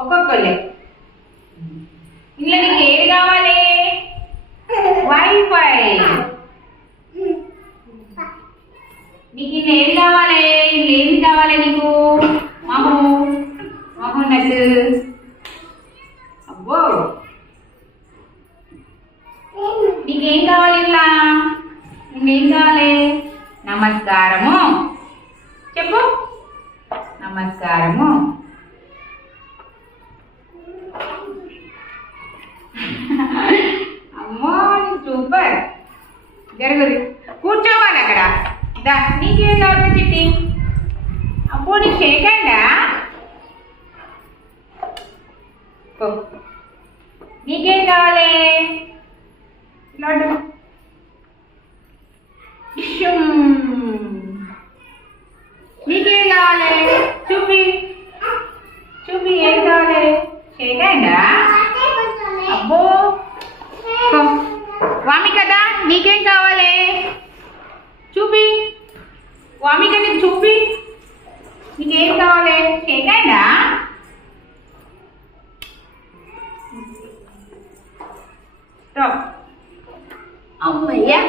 ఒక్కొక్కళ్ళే. ఇంట్లో నీకు ఏది కావాలి? వైఫై. నీకు ఇల్లు ఏది కావాలి? ఇల్లు ఏది కావాలి నీకు? మహోన్నత్. అబ్బో, నీకేం కావాలి? ఇలా నీకేం కావాలి? నమస్కారము చెప్పు. నమస్కారము. అమ్మో సూపర్. జరుగుది కూర్చోవాలి అక్కడ. నీకేం కావాలి చిట్టి? అబ్బో నీకు చేయకండా. నీకేం కావాలి? లడ్డు. నీకేం కావాలి? చూపి చూపి ఏం కావాలి? చేయకండా. అబ్బో వామి కదా, నీకేం కావాలి? చూపి వామి కదా, చూపి నీకేం కావాలి? చేయకండా. అమ్మయ్యా.